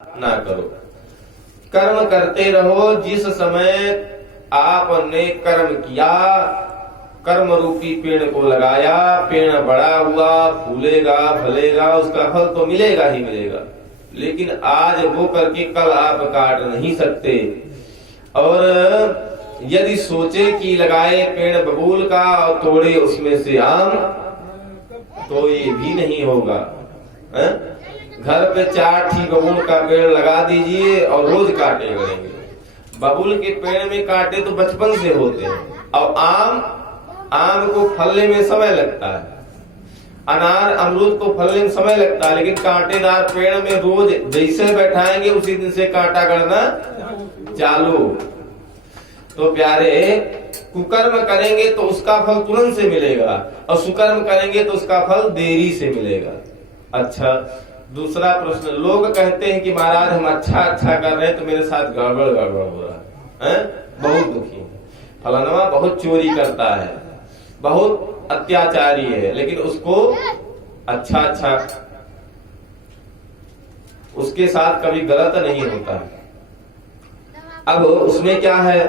ना करो। कर्म करते रहो। जिस समय आपने कर्म किया, कर्म रूपी पेड़ को लगाया, पेड़ बड़ा हुआ, फूलेगा, फलेगा, उसका फल तो मिलेगा ही मिलेगा, लेकिन आज वो करके कल आप काट नहीं सकते। और यदि सोचे कि लगाए पेड़ बबूल का और तोड़े उसमें से आम, तो ये भी नहीं होगा। घर पे 4 बबूल का पेड़ लगा दीजिए और रोज काटे करेंगे। बबूल के पेड़ में कांटे तो बचपन से होते हैं। और आम को फलने में समय लगता है, अनार अमरूद को फलने में समय लगता है, लेकिन कांटेदार पेड़ में रोज जैसे बैठाएंगे उसी दिन से कांटा गड़ना चालू। तो प्यारे, कुकर्म करेंगे तो उसका फल तुरंत से मिलेगा, और सुकर्म करेंगे तो उसका फल देरी से मिलेगा। अच्छा, दूसरा प्रश्न, लोग कहते हैं कि महाराज हम अच्छा कर रहे हैं तो मेरे साथ गड़बड़ हो रहा है, बहुत दुखी है, फलाना बहुत चोरी करता है, बहुत अत्याचारी है, लेकिन उसको अच्छा उसके साथ कभी गलत नहीं होता है। अब उसमें क्या है,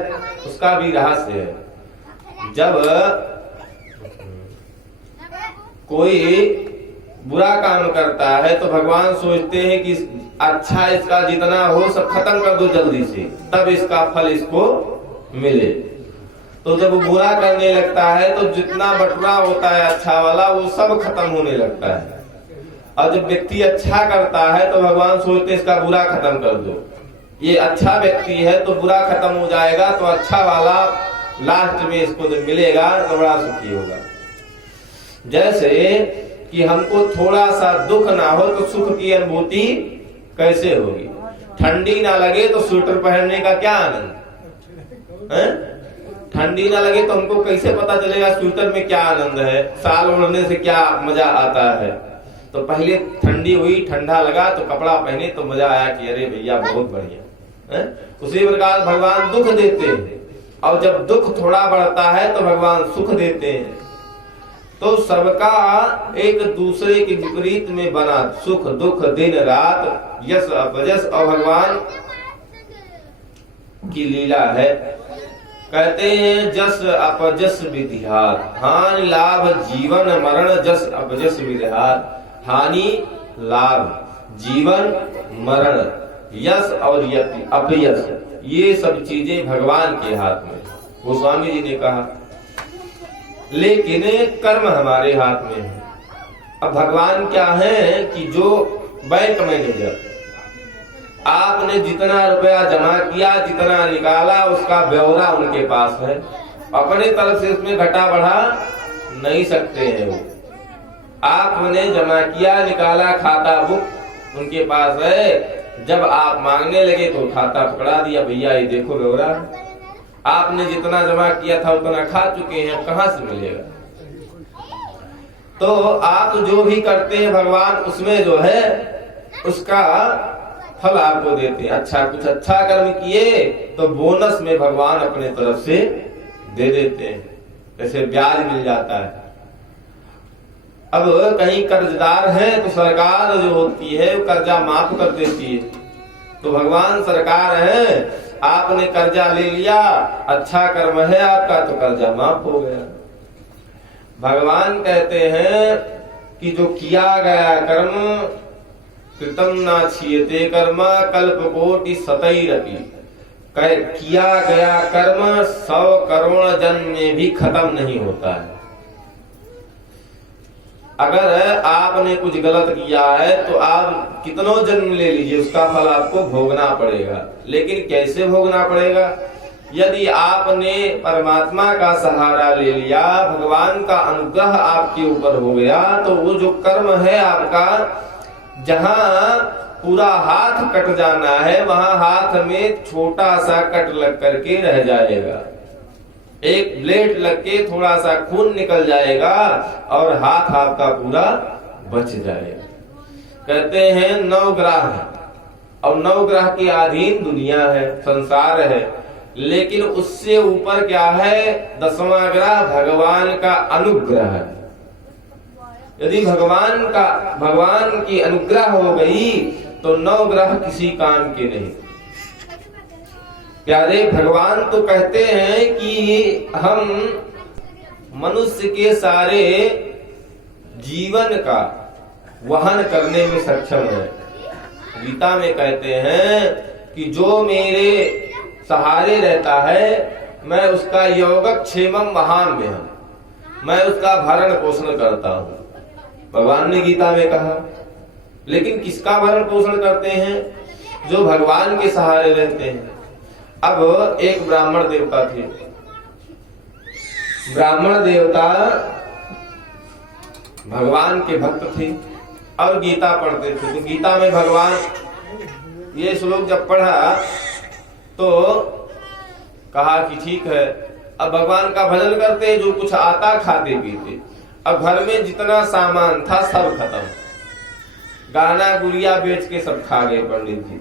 उसका भी रहस्य है। जब कोई बुरा काम करता है तो भगवान सोचते हैं कि अच्छा इसका जितना हो सब खत्म कर दो जल्दी से, तब इसका फल इसको मिले। तो जब वो बुरा करने लगता है तो जितना बटुरा होता है अच्छा वाला वो सब खत्म होने लगता है। और जब व्यक्ति अच्छा करता है तो भगवान सोचते हैं इसका बुरा खत्म कर दो। ये अच्छा व्यक्ति है तो बुरा खत्म हो जाएगा, तो अच्छा वाला लास्ट में इसको जब मिलेगा तो बड़ा सुखी होगा। जैसे कि हमको थोड़ा सा दुख ना हो तो सुख की अनुभूति कैसे होगी? ठंडी ना लगे तो स्वेटर पहनने का क्या आनंद है? ठंडी ना लगे तो हमको कैसे पता चलेगा स्वेटर में क्या आनंद है, साल ओढ़ने से क्या मजा आता है? तो पहले ठंडी हुई, ठंडा लगा तो कपड़ा पहने तो मजा आया कि अरे भैया बहुत बढ़िया है। उसी प्रकार भगवान दुख देते हैं, और जब दुख थोड़ा बढ़ता है तो भगवान सुख देते हैं। तो सबका एक दूसरे के विपरीत में बना सुख दुख दिन रात, यश अपयश, और भगवान की लीला है। कहते हैं जस अपजस विधिहार, हानि लाभ जीवन मरण, जस अपजस विधिहार। हानि लाभ जीवन मरण, यश और अपयश, ये सब चीजें भगवान के हाथ में। गोस्वामी जी ने कहा, लेकिन कर्म हमारे हाथ में है। अब भगवान क्या है कि जो बैंक मैनेजर, आपने जितना रुपया जमा किया, जितना निकाला, उसका ब्यौरा उनके पास है, अपने तरफ से उसमें घटा बढ़ा नहीं सकते हैं। वो आपने जमा किया, निकाला, खाता बुक उनके पास है। जब आप मांगने लगे तो खाता पकड़ा दिया, भैया ये देखो ब्यौरा, आपने जितना जमा किया था उतना खा चुके हैं, कहां से मिलेगा? तो आप जो भी करते हैं भगवान उसमें जो है उसका फल आपको देते हैं। अच्छा, कुछ अच्छा कर्म किए तो बोनस में भगवान अपने तरफ से दे देते हैं, जैसे ब्याज मिल जाता है। अब कहीं कर्जदार है तो सरकार जो होती है वो कर्जा माफ कर देती है। तो भगवान सरकार है, आपने कर्जा ले लिया, अच्छा कर्म है आपका तो कर्जा माफ हो गया। भगवान कहते हैं कि जो किया गया कर्म, कृतम ना क्षीयते कर्म कल्पकोटि शतैरपि, किया गया कर्म 100 करोड़ जन्म में भी खत्म नहीं होता है। अगर आपने कुछ गलत किया है तो आप कितनों जन्म ले लीजिए, उसका फल आपको भोगना पड़ेगा। लेकिन कैसे भोगना पड़ेगा? यदि आपने परमात्मा का सहारा ले लिया, भगवान का अनुग्रह आपके ऊपर हो गया, तो वो जो कर्म है आपका, जहां पूरा हाथ कट जाना है वहां हाथ में छोटा सा कट लग करके रह जाएगा, एक ब्लेड लग के थोड़ा सा खून निकल जाएगा और हाथ आपका पूरा बच जाएगा। कहते हैं 9 ग्रह है, और 9 ग्रह के अधीन दुनिया है, संसार है, लेकिन उससे ऊपर क्या है? 10वां ग्रह भगवान का अनुग्रह है। यदि भगवान की अनुग्रह हो गई तो 9 ग्रह किसी काम के नहीं। प्यारे भगवान तो कहते हैं कि हम मनुष्य के सारे जीवन का वहन करने में सक्षम है। गीता में कहते हैं कि जो मेरे सहारे रहता है मैं उसका योगक्षेमम महाम्यहम्, मैं उसका भरण पोषण करता हूँ, भगवान ने गीता में कहा। लेकिन किसका भरण पोषण करते हैं? जो भगवान के सहारे रहते हैं। अब एक ब्राह्मण देवता थे। ब्राह्मण देवता भगवान के भक्त थे और गीता पढ़ते थे। तो गीता में भगवान ये श्लोक जब पढ़ा तो कहा कि ठीक है, अब भगवान का भजन करते, जो कुछ आता खाते पीते। अब घर में जितना सामान था सब खत्म, गहना गुड़िया बेच के सब खा गए पंडित जी।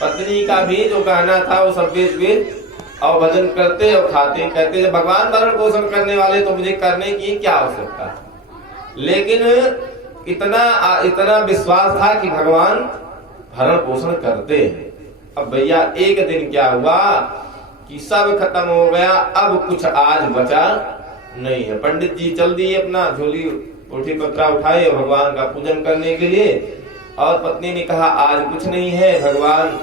पत्नी का भी जो गहना था वो सब बेच और भजन करते और खाते। कहते जब भगवान भरण पोषण करने वाले तो मुझे करने की क्या आवश्यकता है। लेकिन इतना विश्वास था कि भगवान भरण पोषण करते हैं। अब भैया एक दिन क्या हुआ कि सब खत्म हो गया, अब कुछ आज बचा नहीं है। पंडित जी चल दिए अपना झोली उठी पत्रा उठाए भगवान का पूजन करने के लिए। और पत्नी ने कहा आज कुछ नहीं है भगवान,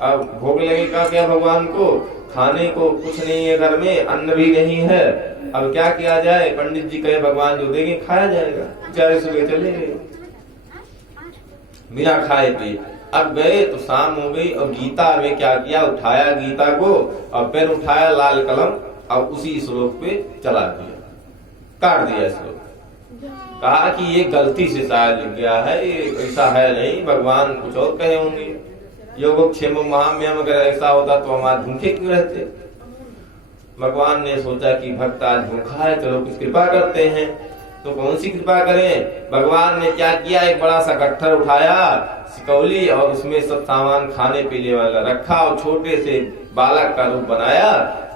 अब भोग लगेगा क्या भगवान को, खाने को कुछ नहीं है, घर में अन्न भी नहीं है, अब क्या किया जाए। पंडित जी कहे भगवान जो देंगे खाया जाएगा। बेचारे सुबह चले गए बिना खाए पिए। अब गए तो शाम हो गई और गीता में क्या किया, उठाया गीता को और पेन उठाया लाल कलम और उसी श्लोक पे चला दिया, काट दिया श्लोक। कहा कि ये गलती से शायद लिख गया है, ये ऐसा है नहीं, भगवान कुछ और कहे होंगे। योगक्षेम महाम्यहम् अगर ऐसा होता तो हम आज भूखे क्यों रहते। भगवान ने सोचा कि भक्त आज भूखा है, चलो कुछ कृपा करते हैं। तो कौन सी कृपा करें। भगवान ने क्या किया, एक बड़ा सा गट्ठर उठाया सिकौली और उसमें सब सामान खाने पीने वाला रखा और छोटे से बालक का रूप बनाया,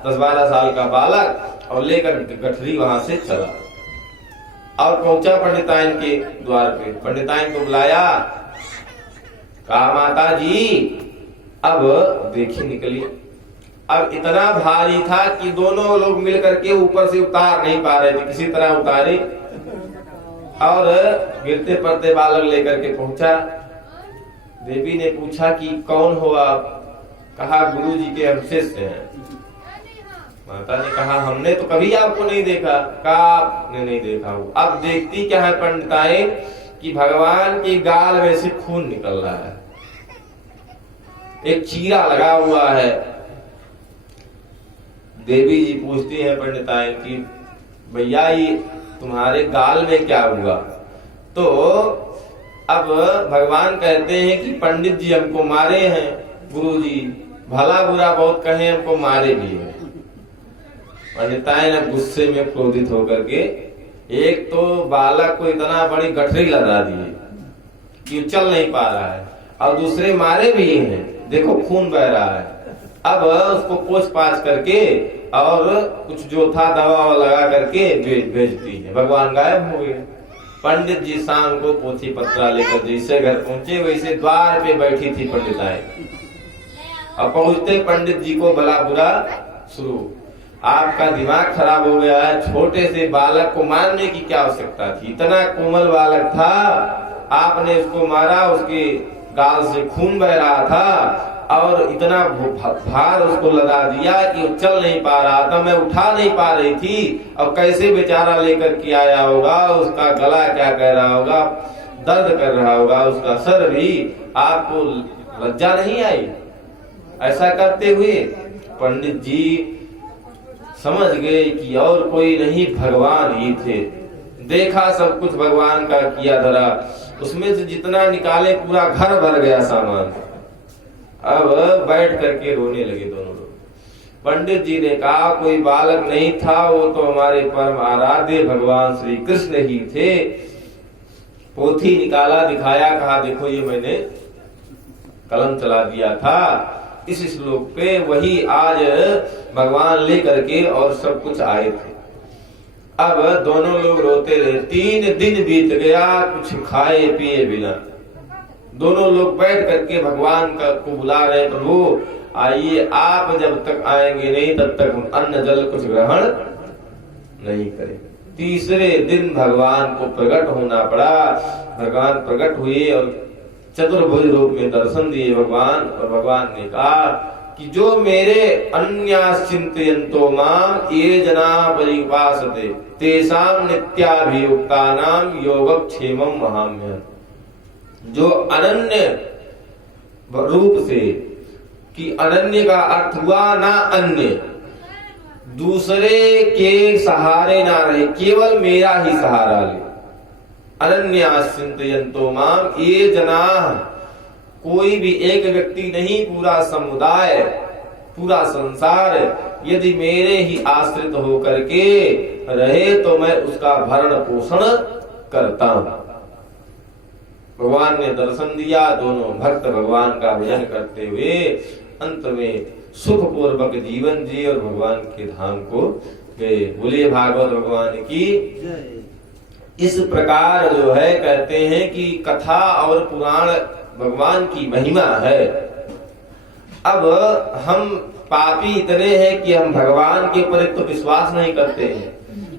10-12 साल का बालक, और लेकर गठरी वहां से चला और पहुंचा पंडिताइन के द्वार पे। पंडिताइन को बुलाया, कहा माता जी अब देखी निकली। अब इतना भारी था कि दोनों लोग मिलकर के ऊपर से उतार नहीं पा रहे थे, किसी तरह उतारे और गिरते पड़ते बालक लेकर के पहुंचा। देवी ने पूछा कि कौन हो आप। कहा गुरु जी के हम शिष्य हैं। माता ने कहा हमने तो कभी आपको नहीं देखा। कहा आपने नहीं देखा हो। अब देखती क्या है पंडिताइन कि भगवान की गाल में से खून निकल रहा है, एक चीरा लगा हुआ है। देवी जी पूछती है पंडिताइन की भैया ये तुम्हारे गाल में क्या हुआ। तो अब भगवान कहते हैं कि पंडित जी हमको मारे हैं, गुरु जी भला बुरा बहुत कहे, हमको मारे भी हैं। पंडिताइन गुस्से में क्रोधित होकर के एक तो बालक को इतना बड़ी गठरी लगा दी कि चल नहीं पा रहा है और दूसरे मारे भी हैं, देखो खून बह रहा है। अब उसको पोछ पाछ करके और कुछ जो था दवा लगा करके भेजती है। भगवान गायब हो गए। पंडित जी शाम को पोथी पत्रा लेकर जैसे घर पहुंचे वैसे द्वार पे बैठी थी पंडिताइन। और पहुंचते पंडित जी को भला बुरा शुरू, आपका दिमाग खराब हो गया है, छोटे से बालक को मारने की क्या आवश्यकता थी, इतना कोमल बालक था, आपने उसको मारा, उसके गाल से खून बह रहा था और इतना भार उसको लगा दिया कि वो चल नहीं पा रहा था, मैं उठा नहीं पा रही थी। और कैसे बेचारा लेकर के आया होगा, उसका गला क्या कह रहा होगा, दर्द कर रहा होगा उसका सर भी। आपको लज्जा नहीं आई ऐसा करते हुए? पंडित जी समझ गए कि और कोई नहीं भगवान ही थे। देखा सब कुछ भगवान का किया धरा, उसमें से जितना निकाले पूरा घर भर गया सामान। अब बैठ करके रोने लगे दोनों लोग। पंडित जी ने कहा कोई बालक नहीं था, वो तो हमारे परम आराध्य भगवान श्री कृष्ण ही थे। पोथी निकाला, दिखाया, कहा देखो ये मैंने कलम चला दिया था इस श्लोक पे, वही आज भगवान लेकर के और सब कुछ आए थे। अब दोनों लोग रोते रहे। 3 दिन बीत गया कुछ खाए पिए बिना। दोनों लोग बैठ करके भगवान को बुला रहे हैं, प्रभु आइए, आप जब तक आएंगे नहीं तब तक हम अन्न जल कुछ ग्रहण नहीं करेंगे। तीसरे दिन भगवान को प्रकट होना पड़ा। भगवान प्रकट हुए और चतुर्भुज रूप में दर्शन दिए भगवान, और भगवान ने कहा कि जो मेरे अन्याश्चिन्तयन्तो माम ये जना परिउपासते तेषां नित्याभियुक्तानां योगक्षेमं वहाम्यहम्। जो अनन्य रूप से, कि अनन्य का अर्थ हुआ ना अन्य, दूसरे के सहारे ना रहे, केवल मेरा ही सहारा ले। अनन्याश्चिन्तयन्तो माम ये जनाः, कोई भी एक व्यक्ति नहीं, पूरा समुदाय, पूरा संसार यदि मेरे ही आश्रित होकर के रहे तो मैं उसका भरण पोषण करता हूं। भगवान ने दर्शन दिया। दोनों भक्त भगवान का भजन करते हुए अंत में सुख पूर्वक जीवन जिए और भगवान के धाम को गए। बोलिए भागवत भगवान की। इस प्रकार जो है कहते हैं कि कथा और पुराण भगवान की महिमा है। अब हम पापी इतने हैं कि हम भगवान के ऊपर तो विश्वास नहीं करते हैं,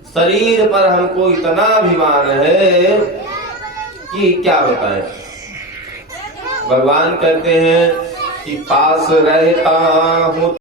शरीर पर हमको इतना अभिमान है कि क्या बताएं। भगवान कहते हैं कि पास रहता हूँ